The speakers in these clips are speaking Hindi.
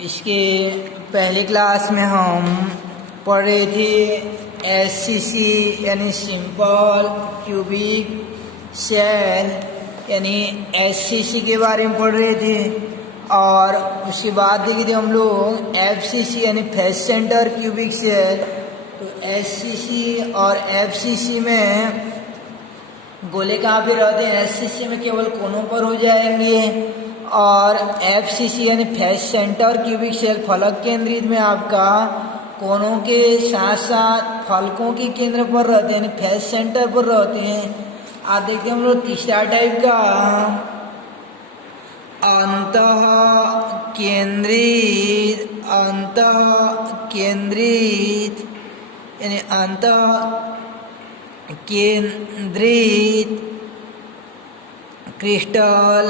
इसके पहले क्लास में हम पढ़ रहे थे एससीसी यानी सिंपल क्यूबिक शेल यानी एससीसी के बारे में पढ़ रहे थे। और उसके बाद देखे थे हम लोग एफसीसी यानी फेस सेंटर क्यूबिक शेल। तो एससीसी और एफसीसी में गोले कहाँ पे रहते हैं? एससीसी में केवल कोनों पर हो जाएंगे और एफसीसी यानी फेस सेंटर क्यूबिक शेल फलक केंद्रित में आपका कोनों के साथ साथ फलकों के केंद्र पर रहते हैं यानी फेस सेंटर पर रहते हैं। आप देखते हैं हम लोग तीसरा टाइप का अंतः केंद्रित यानी अंतः केंद्रित क्रिस्टल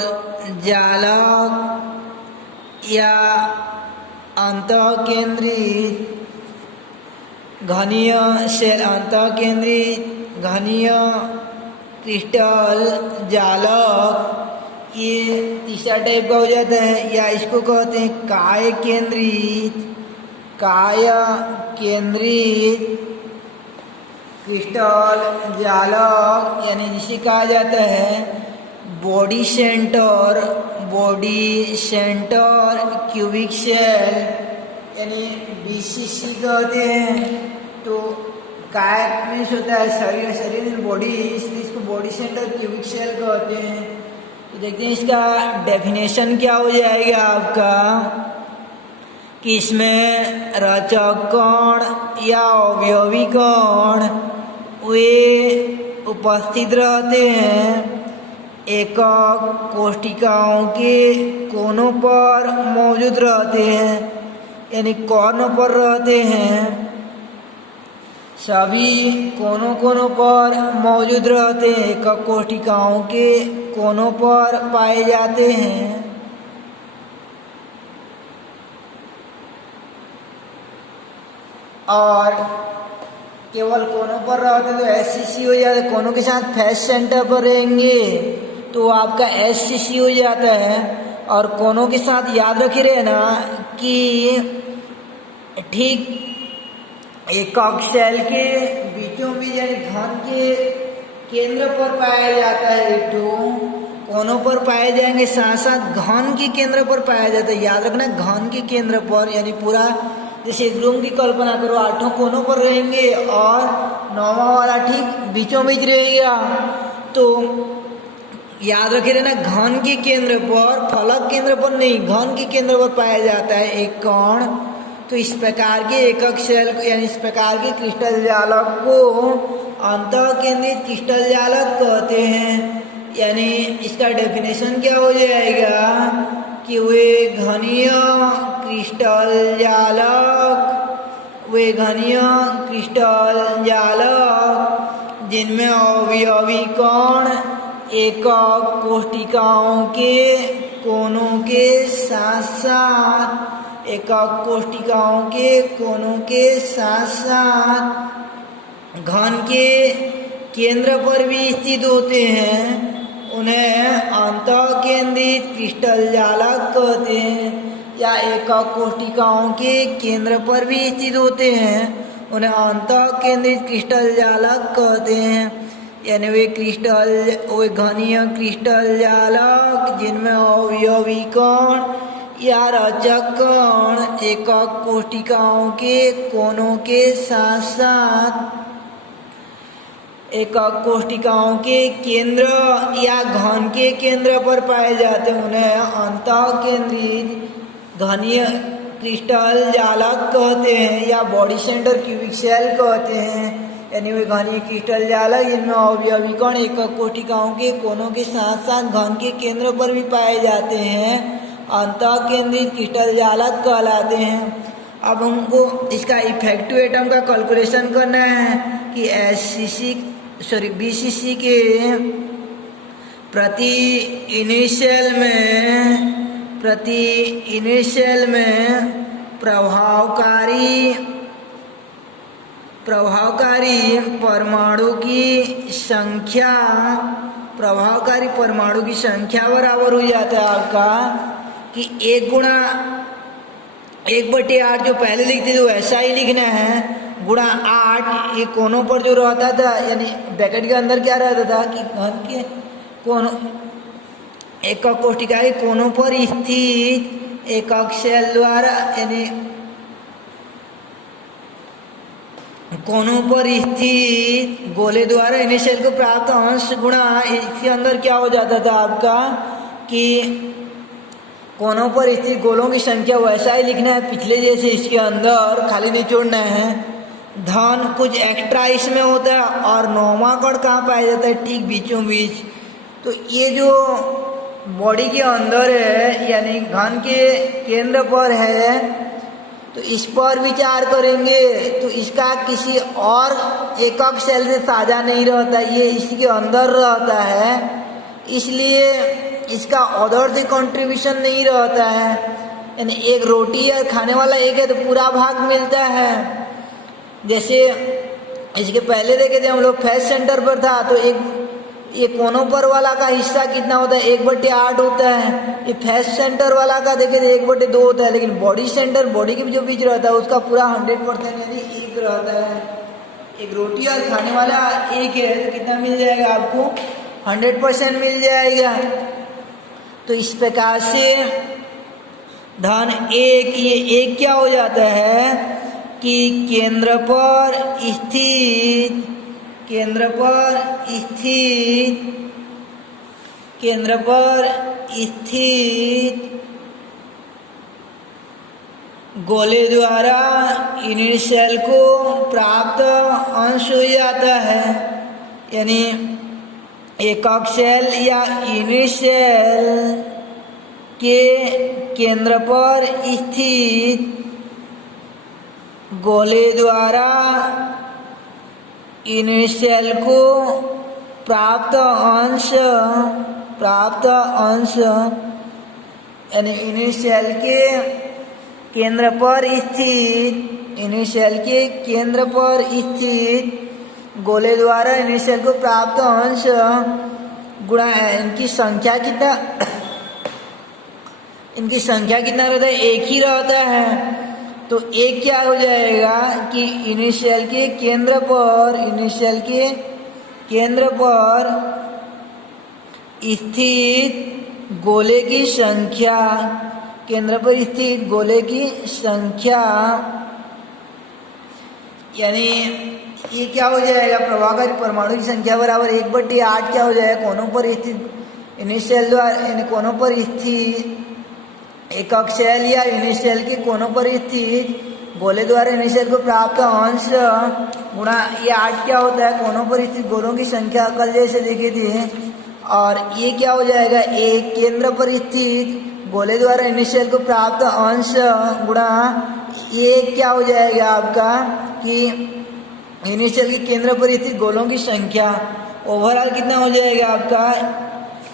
जालक या अंतः केंद्रित घनीय शेल, अंतः केंद्रित घनीय क्रिस्टल जालक, ये तीसरा टाइप का हो जाता है। या इसको कहते हैं काय केंद्रित क्रिस्टल जालक यानी जिसे कहा जाता है बॉडी सेंटर क्यूबिक शेल यानी बीसीसी कहते हैं। तो काय मीन्स होता है शरीर में बॉडी, इसलिए इसको बॉडी सेंटर क्यूबिक शेल कहते हैं। तो देखते हैं इसका डेफिनेशन क्या हो जाएगा आपका कि इसमें रचक कण या अवयवी कण वे उपस्थित रहते हैं एकक कोशिकाओं के कोनों पर मौजूद रहते हैं यानी कॉर्नर पर रहते हैं। सभी कोनों पर मौजूद रहते हैं, एकक कोशिकाओं के कोनों पर पाए जाते हैं। और केवल कोनों पर रहते तो एससीसी हो जाता है, कोनों के साथ फेस सेंटर पर रहेंगे तो आपका एससीसी हो जाता है। और कोनों के साथ याद रखे रहे ना कि ठीक एकक शेल के बीचों बीच यानी घन के केंद्र पर पाया जाता है। तो कोनों पर पाए जाएंगे, साथ साथ घन के केंद्र पर पाया जाता है। याद रखना घन के केंद्र पर यानी पूरा जैसे एक रूम की कल्पना करो, 8 कोनों पर रहेंगे और 9वां वाला ठीक बीचों बीच रहेगा। तो याद रखे रहना घन के केंद्र पर, फलक केंद्र पर नहीं, घन के केंद्र पर पाया जाता है एक कण। तो इस प्रकार के एकक शेल यानी इस प्रकार के क्रिस्टल जालक को अंतः केंद्रित क्रिस्टल जालक कहते हैं। यानी इसका डेफिनेशन क्या हो जाएगा कि वे घनीय क्रिस्टल जालक जिनमें अवयवी कण एकक कोशिकाओं के कोनों के साथ साथ घन के केंद्र पर भी स्थित होते हैं, उन्हें अंतः केंद्रित क्रिस्टल जालक कहते हैं। या एकक कोशिकाओं के केंद्र पर भी स्थित होते हैं, उन्हें अंतः केंद्रित क्रिस्टल जालक कहते हैं। यानी वे घनीय क्रिस्टल जालक जिनमें अवयवी कण या रचक कण एकक कोशिकाओं के कोनों के साथ साथ एकक कोशिकाओं के केंद्र या घन के केंद्र पर पाए जाते हैं, उन्हें अंतः केंद्रित घनीय क्रिस्टल जालक कहते हैं या बॉडी सेंटर क्यूबिक शेल कहते हैं। यानी वे घनीय क्रिस्टल जालक जिनमें अवयवी कण एकक कोशिकाओं के कोनों के साथ साथ घन के केंद्र पर भी पाए जाते हैं, अंतः केंद्रित क्रिस्टल जालक कहलाते हैं। अब हमको इसका इफेक्टिव एटम का कैलकुलेशन करना है कि बीसीसी के प्रति इनिशियल में प्रभावकारी परमाणु की संख्या बराबर हो जाता है आपका कि 1 गुणा 1/8 जो पहले लिखते थे वैसा ही लिखना है, गुणा 8 ये कोनों पर जो रहता था, यानी ब्रैकेट के अंदर क्या रहता था कि घन के कोनों एकक कोष्ठिका के कोनों पर स्थित एकक शेल द्वारा, यानी कोनों पर स्थित गोले द्वारा यूनिट सेल को प्राप्त अंश गुणा, इसके अंदर क्या हो जाता था आपका कि कोनों पर स्थित गोलों की संख्या वैसा ही लिखना है पिछले जैसे, इसके अंदर खाली नहीं छोड़ना है, धन कुछ एक्स्ट्रा इसमें होता है और नौवां कण कहाँ पाया जाता है, ठीक बीचों बीच। तो ये जो बॉडी के अंदर है यानी घन के केंद्र पर है, तो इस पर विचार करेंगे तो इसका किसी और एकक सेल से साझा नहीं रहता, ये इसी के अंदर रहता है, इसलिए इसका अदर से कंट्रीब्यूशन नहीं रहता है। यानी एक रोटी या खाने वाला एक है तो पूरा भाग मिलता है। जैसे इसके पहले देखे थे हम लोग फेस सेंटर पर था, तो ये कोनों पर वाला का हिस्सा कितना होता है, 1/8 होता है। ये फेस सेंटर वाला का देखे थे 1/2 होता है, लेकिन बॉडी सेंटर, बॉडी के जो बीच रहता है उसका पूरा 100% यानी 1 रहता है। एक रोटी और खाने वाला एक है तो कितना मिल जाएगा आपको, 100% मिल जाएगा। तो इस प्रकार से धन 1, ये 1 क्या हो जाता है कि केंद्र पर स्थित गोले द्वारा यूनिट सेल को प्राप्त अंश हो जाता है। यानी एकक सेल या यूनिट सेल के केंद्र पर स्थित गोले द्वारा यूनिट सेल को प्राप्त अंश यानी यूनिट सेल के केंद्र पर स्थित गोले द्वारा यूनिट सेल को प्राप्त अंश गुणा इनकी संख्या कितना रहता है, 1 ही रहता है। तो 1 क्या हो जाएगा कि यूनिट सेल के केंद्र पर स्थित गोले की संख्या, यानी ये क्या हो जाएगा, प्रभावकारी परमाणु की संख्या बराबर 1/8 क्या हो जाएगा, कोनों पर स्थित यूनिट सेल द्वारा, यानी कोनों पर स्थित एकक सेल या यूनिट सेल के कोनों पर स्थित गोले द्वारा यूनिट सेल को प्राप्त अंश गुणा ये 8 क्या होता है, कोनों पर स्थित गोलों की संख्या कल जैसे देखे थे। और ये क्या हो जाएगा, एक केंद्र पर स्थित गोले द्वारा यूनिट सेल को प्राप्त अंश गुणा ये क्या हो जाएगा आपका कि यूनिट सेल के केंद्र पर स्थित गोलों की संख्या। ओवरऑल कितना हो जाएगा आपका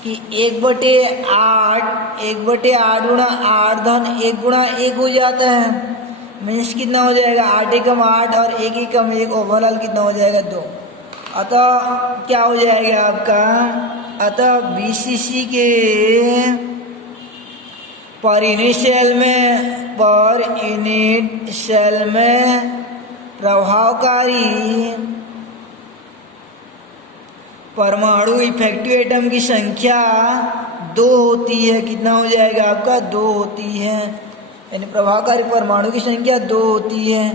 कि 1/8 गुणा 8 धन 1 गुणा 1 हो जाता है। मीन्स कितना हो जाएगा, 8 एकम 8 और 1 एकम 1, ओवरऑल कितना हो जाएगा 2। अतः क्या हो जाएगा आपका, अतः BCC के पर यूनिट सेल में प्रभावकारी परमाणु इफेक्टिव एटम की संख्या 2 होती है। कितना हो जाएगा आपका, 2 होती है, यानी प्रभावकारी परमाणु की संख्या 2 होती है।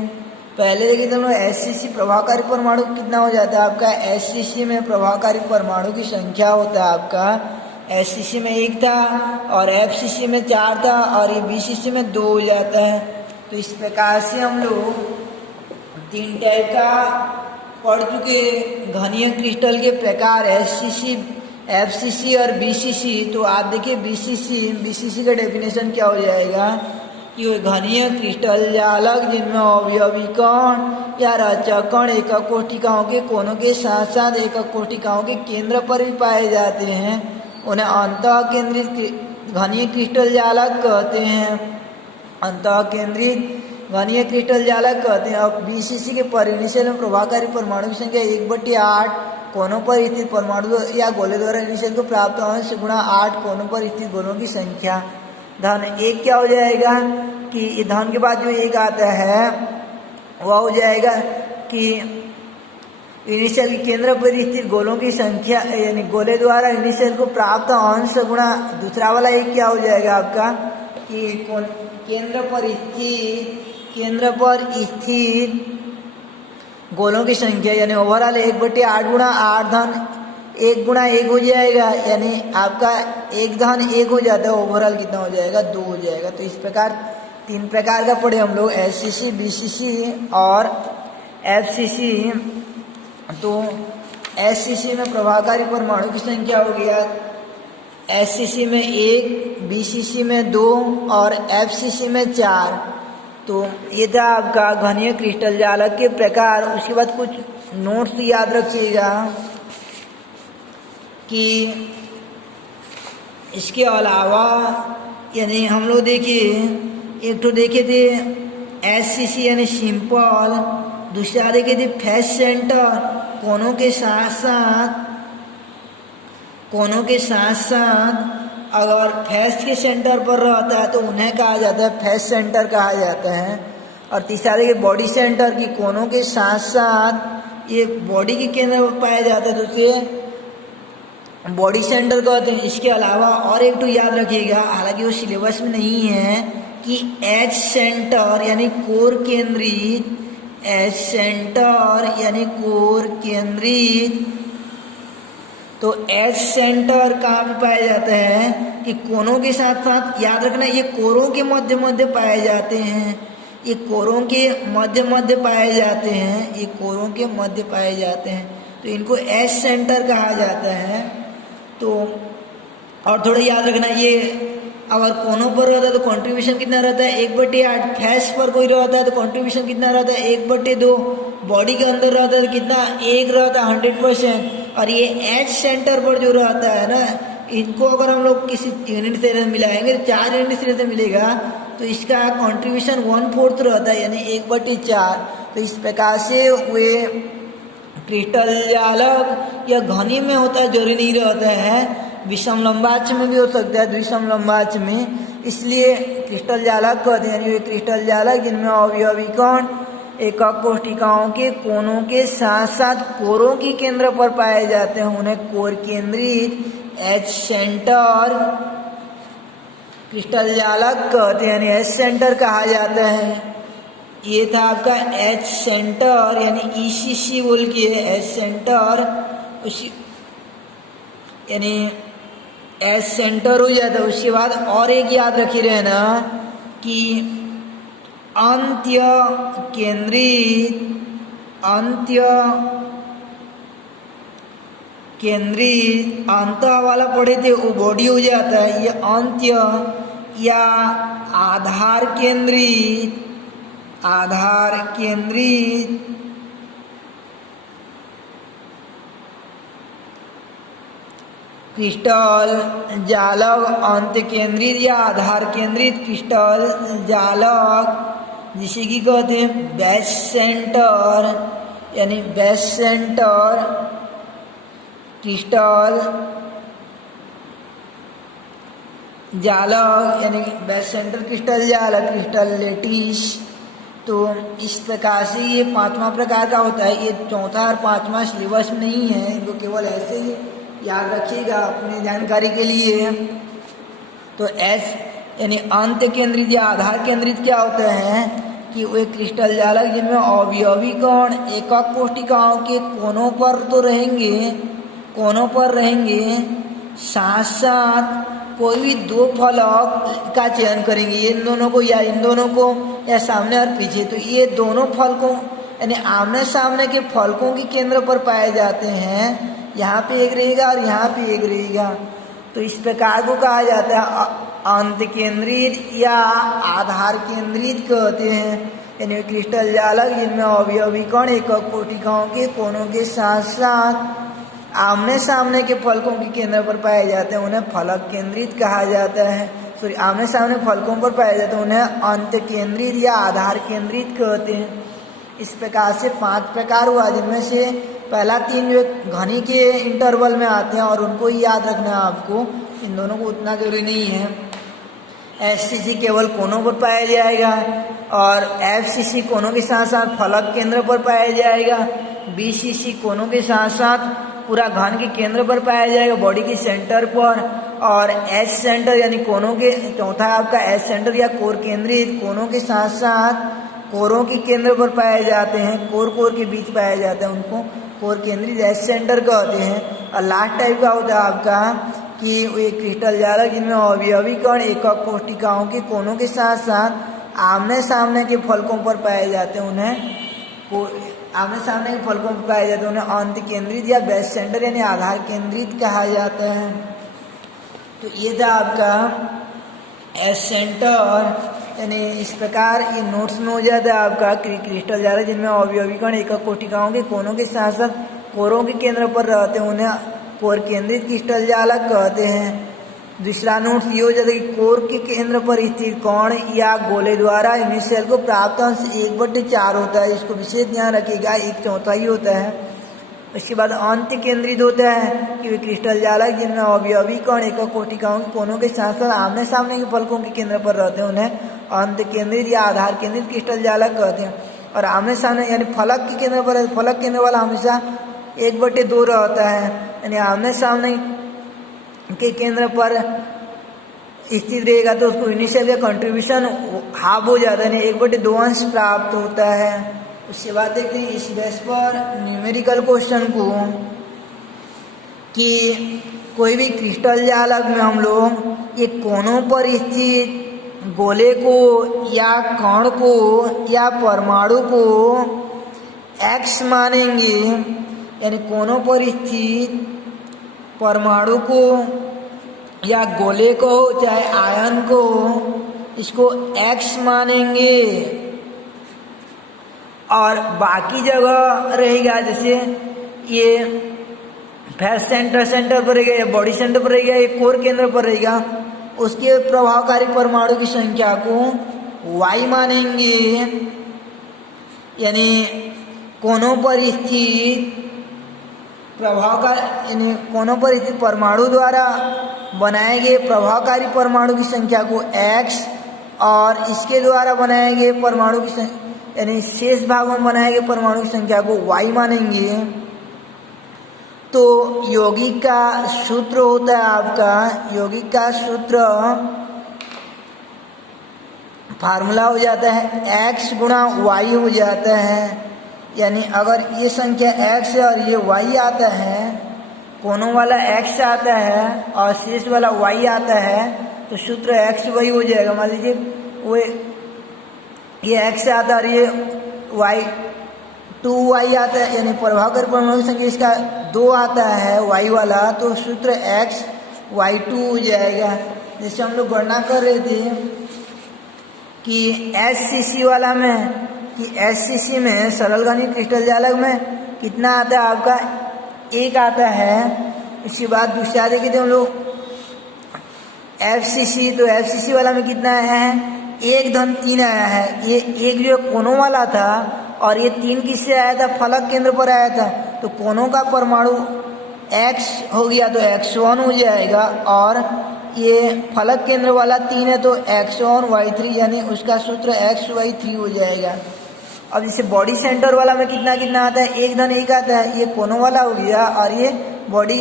पहले देखिए तो SCC प्रभावकारी परमाणु कितना हो जाता है आपका, SCC में प्रभावकारी परमाणु की संख्या होता है आपका, SCC में 1 था और FCC में 4 था और ये BCC में 2 हो जाता है। तो इस प्रकार से हम लोग 3 टाइप का पढ़ चुके घनीय क्रिस्टल के प्रकार, SCC, FCC और BCC। तो आप देखिए BCC का डेफिनेशन क्या हो जाएगा कि वो घनीय क्रिस्टल जालक जिनमें अवयवी कण या रचक कण एकक कोशिकाओं के कोनों के साथ साथ एकक कोशिकाओं के केंद्र पर भी पाए जाते हैं, उन्हें अंतः केंद्रित घनीय क्रिस्टल जालक कहते हैं। अंतः केंद्रित घनीय क्रिस्टल जालक कहते हैं। अब BCC के परिनिषेध में प्रभावकारी परमाणु की संख्या 1/8 कोनों पर स्थित परमाणु या गोले द्वारा निषेध को प्राप्त अंश गुणा 8 कोनों पर स्थित गोलों की संख्या धन 1 क्या हो जाएगा कि ये धन के बाद जो एक आता है वह हो जाएगा कि यूनिसेल के केंद्र पर स्थित गोलों की संख्या यानी गोले द्वारा यूनिसेल को प्राप्त अंश गुणा दूसरा वाला एक क्या हो जाएगा आपका कि केंद्र पर स्थित गोलों की संख्या यानी ओवरऑल 1/8 गुणा 8 धन 1 गुणा 1 हो जाएगा, यानी आपका 1 धन 1 हो जाता है, ओवरऑल कितना हो जाएगा 2 हो जाएगा। तो इस प्रकार 3 प्रकार का पढ़े हम लोग, एससीसी, बीसीसी और एफसीसी। तो एससीसी में प्रभावकारी परमाणु की संख्या हो गया, एससीसी में 1, बीसीसी में 2 और एफसीसी में 4। तो ये था आपका घनीय क्रिस्टल जालक के प्रकार। उसके बाद कुछ नोट्स याद रखिएगा कि इसके अलावा यानी हम लोग देखिए एक तो देखे थे एससीसी यानी सिंपल, दूसरा देखे थे फेस सेंटर, कोनों के साथ साथ अगर फेस के सेंटर पर रहता है तो उन्हें कहा जाता है फेस सेंटर कहा जाता है। और तीसरा देखिए बॉडी सेंटर की कोनों के साथ साथ ये बॉडी के केंद्र पर पाया जाता है तो उसे बॉडी सेंटर कहते हैं। इसके अलावा और एक तो याद रखिएगा, हालांकि वो सिलेबस में नहीं है, कि एच सेंटर यानी कोर केंद्रित, एच सेंटर यानी कोर केंद्रित। तो एच सेंटर कहाँ पे पाए जाते हैं कि कोनों के साथ साथ, याद रखना ये कोरों के मध्य मध्य पाए जाते हैं, ये कोरों के मध्य पाए जाते हैं, ये कोरों के मध्य पाए जाते हैं, तो इनको एच सेंटर कहा जाता है। तो और थोड़ा याद रखना, ये अगर कोनों पर रहता है तो कंट्रीब्यूशन कितना रहता है 1/8, फेस पर कोई रहता है तो कंट्रीब्यूशन कितना रहता है 1/2, बॉडी के अंदर रहता है तो कितना 1 रहता है 100%। और ये एच सेंटर पर जो रहता है ना, इनको अगर हम लोग किसी यूनिट से मिलाएंगे, 4 यूनिट से मिलेगा तो इसका कंट्रीब्यूशन 1/4 रहता है, यानी 1/4। तो इस प्रकार से वे क्रिस्टल जालक या घनी में होता है, जरूरी नहीं रहता है, विषम लंबाक्ष में भी हो सकता है, द्विसम लंबाक्ष में। इसलिए क्रिस्टल जालक कहते हैं, ये क्रिस्टल जालक जिनमें अवयवी कण एकक कोशिकाओं के कोनों के साथ साथ कोरों के केंद्र पर पाए जाते हैं, उन्हें कोर केंद्रित एच सेंटर क्रिस्टल जालक कहते हैं, यानी एच सेंटर कहा जाता है। ये था आपका एच सेंटर यानी ईसीसी बोल के है एच सेंटर, उसी यानी एच सेंटर हो जाता है। उसके बाद और एक याद रखी रहना कि अंत्य केंद्रित अंत वाला पढ़े थे वो बॉडी हो जाता है, ये अंत्य या आधार केंद्रित क्रिस्टल जालक, अंत केंद्रित या आधार केंद्रित क्रिस्टल जालक, जिसे कि कहते हैं बेस सेंटर, यानी बेस सेंटर क्रिस्टल जालक, यानी बेस सेंटर क्रिस्टल जालक, क्रिस्टल लेटिस। तो इस प्रकार से ये 5वां प्रकार का होता है। ये 4था और 5वां सिलेबस में नहीं है, इनको केवल ऐसे ही याद रखिएगा अपनी जानकारी के लिए। तो एस यानी अंत केंद्रित या आधार केंद्रित क्या होता है कि वे क्रिस्टल जालक जिनमें अवयवी कण एकक कोशिकाओं के कोनों पर रहेंगे, साथ साथ कोई भी 2 फलक का चयन करेंगे, इन दोनों को या सामने और पीछे। तो ये दोनों फलकों यानी आमने सामने के फलकों के केंद्र पर पाए जाते हैं, यहाँ पे एक रहेगा और यहाँ पे एक रहेगा। तो इस प्रकार को कहा जाता है अंत केंद्रित या आधार केंद्रित कहते हैं, यानी क्रिस्टल जालक जिनमें अवयवी कण एकक कोशिकाओं के कोनों के साथ साथ आमने सामने के फलकों के केंद्र पर पाए जाते हैं, उन्हें फलक केंद्रित कहा जाता है। सॉरी, आमने सामने फलकों पर पाए जाते हैं उन्हें अंत केंद्रित या आधार केंद्रित कहते हैं। इस प्रकार से 5 प्रकार हुआ, जिनमें से पहला 3 जो घनी के इंटरवल में आते हैं और उनको ही याद रखना है आपको, इन दोनों को उतना जरूरी नहीं है। एससीसी केवल कोनों पर पाया जाएगा और एफसीसी कोनों के साथ साथ फलक केंद्र पर पाया जाएगा। बीसीसी कोनों के साथ साथ पूरा घन के केंद्र पर पाया जाएगा, बॉडी के सेंटर पर। और एच सेंटर यानी कोनों के, चौथा आपका एच सेंटर या कोर केंद्रित कोनों के साथ साथ कोरों के केंद्र पर पाए जाते हैं, कोर के बीच पाए जाते हैं, उनको कोर केंद्रित एच सेंटर कहते हैं। और लास्ट टाइप का होता है आपका कि वे क्रिस्टल जालक जिनमें अवयवी कण एकक कोशिकाओं के कोनों के साथ साथ आमने सामने के फलकों पर पाए जाते हैं, आमने सामने के फलकों पर पाए जाते हैं, उन्हें अंत केंद्रित या बेस सेंटर यानी आधार केंद्रित कहा जाता है। तो ये था आपका एस सेंटर, यानी इस प्रकार ये नोट्स में हो जाता है आपका क्रिस्टल जालक जिनमें अवयवी कण एकक कोशिकाओं के कोनों के साथ साथ कोरों के केंद्र पर रहते हैं, उन्हें कोर केंद्रित क्रिस्टल जालक कहते हैं। दूसरा नोट्स ये हो जाता है कि कोर के केंद्र पर स्थित कण या गोले द्वारा यूनिट सेल को प्राप्त अंश 1/4 होता है, इसको विशेष ध्यान रखिएगा, 1/4 होता है। उसके बाद अंत केंद्रित होता है कि वे क्रिस्टल जालक जिनमें अवयवी कण एकक कोशिकाओं के कोनों के साथ साथ आमने सामने के फलकों के केंद्र पर रहते हैं, उन्हें अंत केंद्रित या आधार केंद्रित क्रिस्टल जालक कहते हैं। और आमने सामने यानी फलक के केंद्र पर, फलक केंद्र वाला हमेशा 1/2 रहता है, यानी आमने सामने के केंद्र पर स्थित रहेगा तो उसको इनिशियल का कंट्रीब्यूशन हाफ हो जाता है, यानी 1/2 अंश प्राप्त होता है। उसके बाद देखते हैं इस बेस पर न्यूमेरिकल क्वेश्चन को कि कोई भी क्रिस्टल जालक में हम लोग ये कोनों पर स्थित गोले को या कण को या परमाणु को एक्स मानेंगे, यानी कोनों पर स्थित परमाणु को या गोले को चाहे आयन को इसको एक्स मानेंगे। और बाकी जगह रहेगा जैसे ये फेस सेंटर पर रहेगा, या बॉडी सेंटर पर रहेगा, या कोर केंद्र पर रहेगा, उसके प्रभावकारी परमाणु की संख्या को y मानेंगे। यानी कोनों पर स्थित यानी कोनों पर स्थित परमाणु द्वारा बनाए गए प्रभावकारी परमाणु की संख्या को x और इसके द्वारा बनाए गए परमाणु की यानी शेष भागों में बनाए गए परमाणु की संख्या को y मानेंगे। तो यौगिक का सूत्र होता है आपका, यौगिक का सूत्र फार्मूला हो जाता है x गुणा y हो जाता है। यानी अगर ये संख्या x है और ये y आता है, कोनों वाला x आता है और शेष वाला y आता है, तो सूत्र x वही हो जाएगा। मान लीजिए वो ये x आता है और ये y 2y आता है, यानी प्रभावकारी परमाणु की संख्या इसका 2 आता है y वाला, तो सूत्र x y2 हो जाएगा। जैसे हम लोग गणना कर रहे थे कि SCC वाला में, कि SCC में सरल घनीय क्रिस्टल जालक में कितना आता है आपका 1 आता है। इसके बाद दूसरा देखे थे हम लोग FCC, तो FCC वाला में कितना आया है 1-3 आया है। ये 1 जो कोनों वाला था और ये 3 किससे आया था, फलक केंद्र पर आया था, तो कोनों का परमाणु x हो गया तो x1 हो जाएगा, और ये फलक केंद्र वाला 3 है तो x1 y3, यानी उसका सूत्र xy3 हो जाएगा। अब जैसे बॉडी सेंटर वाला में कितना कितना आता है 1-1 आता है, ये कोनों वाला हो गया और ये बॉडी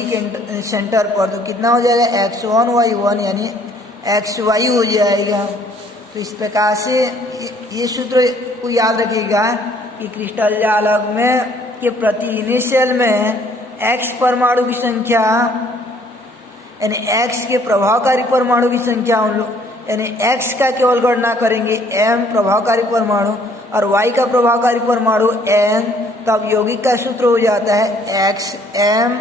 सेंटर पर, तो कितना हो जाएगा x1 y1 यानी xy हो जाएगा। तो इस प्रकार से ये सूत्र को याद रखिएगा कि क्रिस्टल जालक में के प्रति इनिशियल में x परमाणु की संख्या यानी x के प्रभावकारी परमाणु की संख्या हम लोग यानी x का केवल गणना करेंगे m प्रभावकारी परमाणु और y का प्रभावकारी परमाणु n, तब यौगिक का सूत्र हो जाता है xm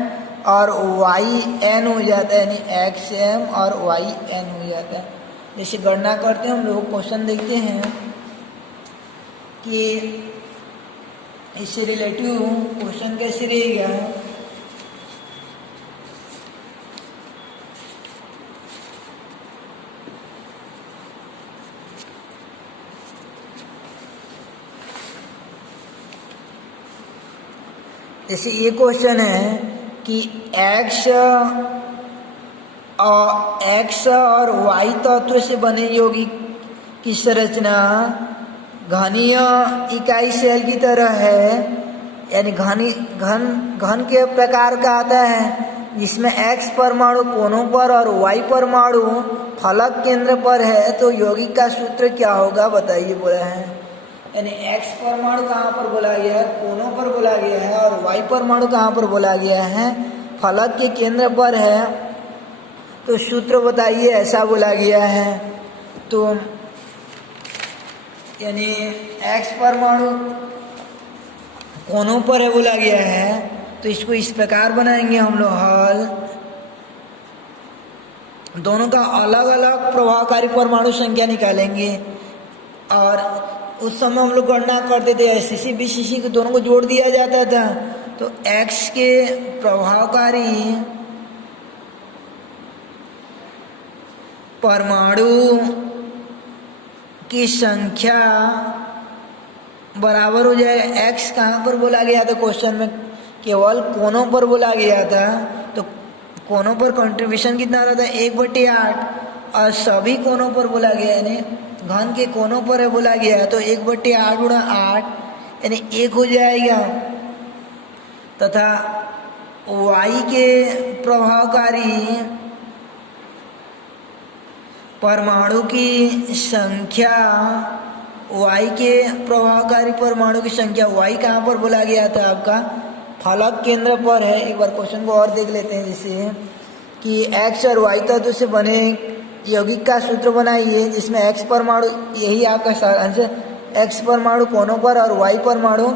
और yn हो जाता है, यानी xm और yn हो जाता है। जैसे गणना करते हैं हम लोग, क्वेश्चन देखते हैं कि इससे रिलेटिव क्वेश्चन कैसे रहेगा। जैसे ये क्वेश्चन है कि x और एक्स और वाई तत्व से बने यौगिक की संरचना घनीय इकाई सेल की तरह है, यानी घन के प्रकार का आता है, जिसमें एक्स परमाणु कोनों पर और वाई परमाणु फलक केंद्र पर है। तो यौगिक का सूत्र क्या होगा बताइए, बोला है। यानी एक्स परमाणु कहाँ पर बोला गया है, कोनों पर बोला गया है, और वाई परमाणु कहाँ पर बोला गया है, फलक के केंद्र पर है। तो सूत्र बताइए, ऐसा बोला गया है। तो यानी एक्स परमाणु कोनों पर है बोला गया है, तो इसको इस प्रकार बनाएंगे हम लोग हल। दोनों का अलग अलग प्रभावकारी परमाणु संख्या निकालेंगे, और उस समय हम लोग गणना करते थे एससीसी बीसीसी को दोनों को जोड़ दिया जाता था। तो एक्स के प्रभावकारी परमाणु की संख्या बराबर हो जाए, एक्स कहाँ पर बोला गया था क्वेश्चन में, केवल कोनों पर बोला गया था। तो कोनों पर कंट्रीब्यूशन कितना रहता है, 1/8, और सभी कोनों पर बोला गया, यानी घन के कोनों पर है बोला गया है, तो 1/8 गुणा 8 यानी 1 हो जाएगा। तथा वाई के प्रभावकारी परमाणु की संख्या, वाई के प्रभावकारी परमाणु की संख्या, वाई कहाँ पर बोला गया था आपका, फलक केंद्र पर है। एक बार क्वेश्चन को और देख लेते हैं, जैसे कि एक्स और वाई तत्व से बने यौगिक का सूत्र बनाइए, जिसमें एक्स परमाणु, यही आपका आंसर, एक्स परमाणु कोनों पर और वाई परमाणु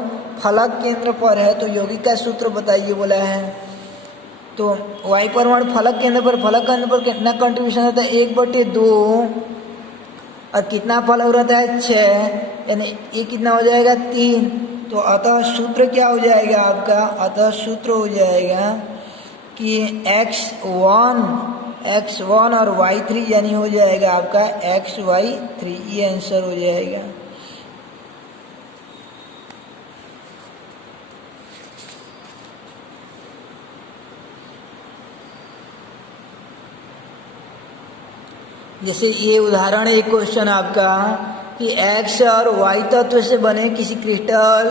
फलक केंद्र पर है। तो यौगिक का सूत्र बताइए बोला है। तो वाई परमाणु फलक केंद्र पर कितना कंट्रीब्यूशन रहता है, 1/2, और कितना फलक रहता है, 6, यानी ये कितना हो जाएगा, 3। तो अतः सूत्र क्या हो जाएगा आपका, अतः सूत्र हो जाएगा कि x1 और y3 यानी हो जाएगा आपका xy3, ये आंसर हो जाएगा। जैसे ये उदाहरण एक क्वेश्चन आपका कि एक्स और वाई तत्व से बने किसी क्रिस्टल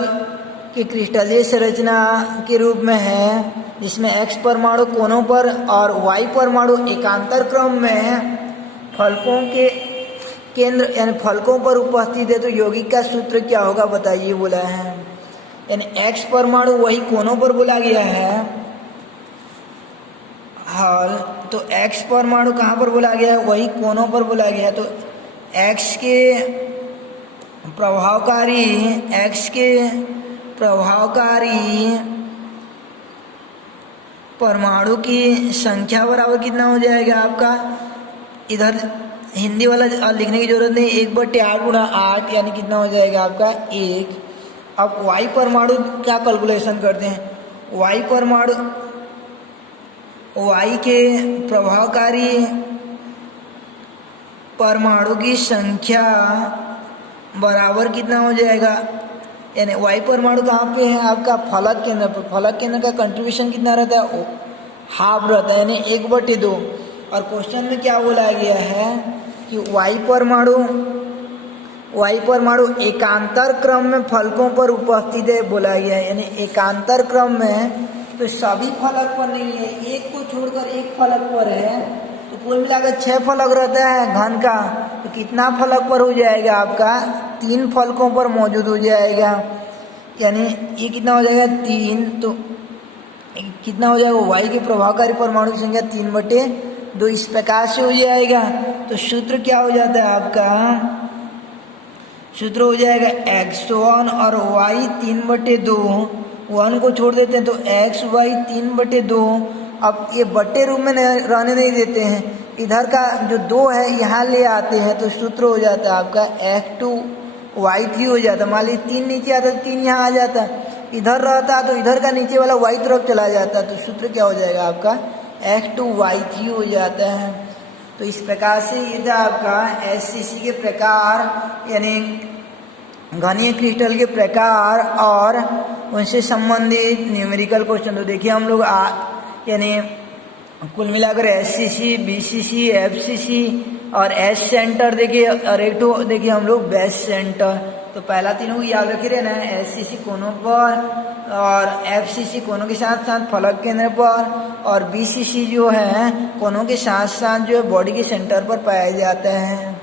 की क्रिस्टलीय संरचना के रूप में है, जिसमें एक्स परमाणु कोनों पर और वाई परमाणु एकांतर क्रम में फलकों के केंद्र यानी फलकों पर उपस्थित है। तो यौगिक का सूत्र क्या होगा बताइए बोला है। यानी एक्स परमाणु वही कोनों पर बोला गया है हल, तो एक्स परमाणु कहाँ पर बोला गया है, वही कोनों पर बोला गया है। तो एक्स के प्रभावकारी परमाणु की संख्या बराबर कितना हो जाएगा आपका, इधर हिंदी वाला लिखने की जरूरत नहीं, 1/8 गुणा 8 यानी कितना हो जाएगा आपका 1। अब वाई परमाणु क्या कैलकुलेशन करते हैं, वाई के प्रभावकारी परमाणु की संख्या बराबर कितना हो जाएगा, यानी वाई परमाणु कहाँ पे है आपका, फलक केंद्र पर। फलक केंद्र का कंट्रीब्यूशन कितना रहता है, हाफ रहता है, यानी 1/2। और क्वेश्चन में क्या बोला गया है कि वाई परमाणु एकांतर क्रम में फलकों पर उपस्थित है बोला गया है, यानी एकांतर क्रम में, तो सभी फलक पर नहीं है, एक को छोड़कर एक फलक पर है। तो कुल मिलाकर 6 फलक रहता है घन का, तो कितना फलक पर हो जाएगा आपका, 3 फलकों पर मौजूद हो जाएगा। यानी ये कितना हो जाएगा 3, तो कितना हो जाएगा, वाई के प्रभावकारी परमाणु की संख्या 3/2 इस प्रकार से हो जाएगा। तो सूत्र क्या हो जाता है आपका, सूत्र हो जाएगा x1 और y 3/2, 1 को छोड़ देते हैं तो xy 3/2। अब ये बटे रूप में रहने नहीं देते हैं, इधर का जो 2 है यहाँ ले आते हैं, तो सूत्र हो जाता है आपका x2y3 हो जाता है। मान लीजिए 3 नीचे आता तो 3 यहाँ आ जाता, इधर रहता तो इधर का नीचे वाला y तरफ चला जाता, तो सूत्र क्या हो जाएगा आपका x2y3 हो जाता है। तो इस प्रकार से ये था आपका एससीसी के प्रकार, यानी घनीय क्रिस्टल के प्रकार और उनसे संबंधित न्यूमेरिकल क्वेश्चन। तो देखिए हम लोग यानी कुल मिलाकर एससीसी, बीसीसी, एफसीसी और एस सेंटर देखिए, और एक तो देखिए हम लोग बेस सेंटर। तो पहला तीनों को याद रखे रहना है, एससीसी कोनों पर और एफसीसी कोनों के साथ साथ फलक केंद्र पर और बीसीसी जो है कोनों के साथ साथ जो है बॉडी के सेंटर पर पाए जाते हैं।